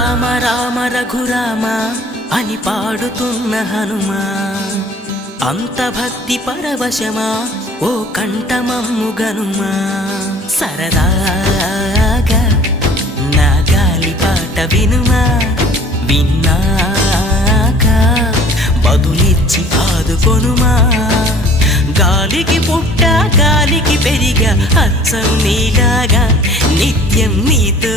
రామ రామ రఘురామ అని పాడుతున్న హనుమా, అంత భక్తి పరవశమా ఓ కంఠమమ్ము గనుమా. సరదాగా నా గాలి పాట వినుమా, విన్నాక బదులిచ్చి ఆదుకొనుమా. గాలికి పుట్ట గాలికి పెరిగా అచ్చం నీలాగా నిత్యం నీతో